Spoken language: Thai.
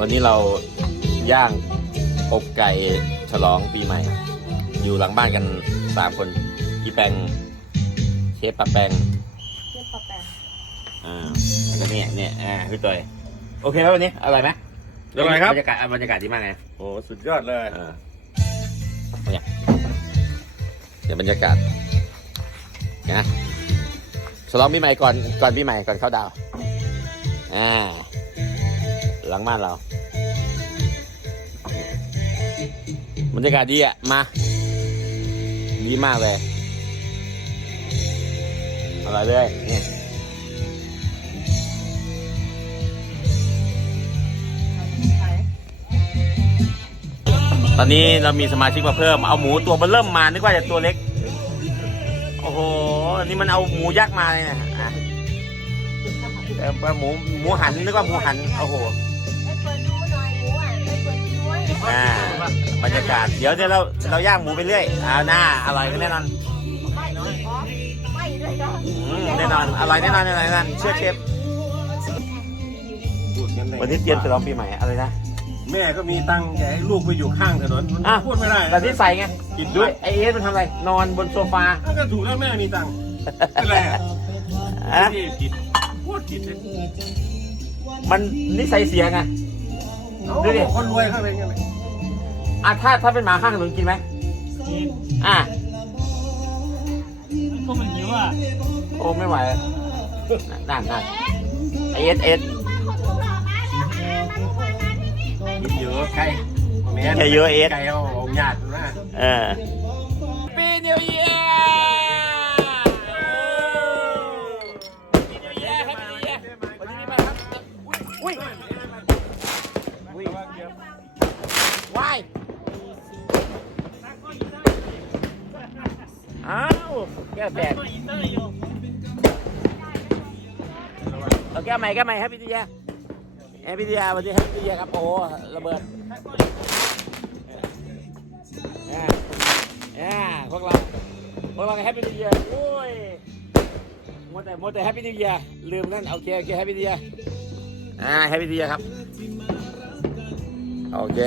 วันนี้เราย่างอบไก่ฉลองปีใหม่ อยู่หลังบ้านกันสามคนพี่แปงเชฟปะแปงเรียกปลาแปงอ่าแล้วก็เนี่ยเนี่ยอ่าพี่ตัวโอเคแล้ววันนี้อร่อยไหมอร่อยครับบรรยากาศอะบรรยากาศดีมากไงโอ้สุดยอดเลยเออเนี่ยเดี๋ยวบรรยากาศนะฉลองปีใหม่ก่อนก่อนปีใหม่ก่อนเข้าดาวน์อ่า หลังบ้านเราบรรยากาศดีอะ มา ดีมากเลยอร่อยเลยเนี่ยตอนนี้เรามีสมาชิกมาเพิ่ม เอาหมูตัวมันเริ่มมา นึกว่าจะตัวเล็ก โอ้โหนี่มันเอาหมูยักษ์มาเลยนะอะหมูหมูหัน นึกว่าหมูหัน โอ้โห บรรยากาศ เดี๋ยวเดี๋ยวเราเราย่างหมูไปเรื่อยอ่าหน้าอร่อยกันแน่นอนไม่น้อยขอไม่ด้วยเนาะอืมแน่นอนอร่อยแน่นอนแน่นอนแน่นอนเชื่อเชฟพูดกันเลยวันนี้เตรียมฉลองปีใหม่อะไรนะแม่ก็มีตังค์อย่าให้ลูกไปอยู่ข้างถนนมันอะพูดไม่ได้แบบที่ใส่ไงกินด้ด้ววยยไอเอสมันทำอะไร นอนบนโซฟานั่นก็ถูกแล้วแม่มีตังค์เป็นไรอะอะที่กินพูดกินเลยมันนิสัยเสียไงเอาดูดิคนรวยเข้าไปงั้นเลย อะถ้าถ้าเป็นหมาข้างถนนกินไหมกินอะก็มันหิวอะโอ้ไม่ไหวนั่นนั่นเอสเอสกินเยอะไก่แม่แค่เยอะเอสไก่เอาเอาหยาดนะเออปีนิวเยียปีนิวเยียแฮปปี้นิวเยียวันนี้มาครับอุ้ยอุ้ยว้ แก้วแตกเอาแก้วใหม่แก้วใหม่แฮปปี้นิวเยียแฮปปี้นิวเยียวันนี้แฮปปี้นิวเยียครับโอ้ระเบิดอ่าอ่าพวกเราพวกเราแฮปปี้นิวเยียโอ้ยมัวแต่มัวแต่แฮปปี้นิวเยียลืมนั่นโอเคโอเคแฮปปี้นิวเยียอ่าแฮปปี้นิวเยียครับโอเค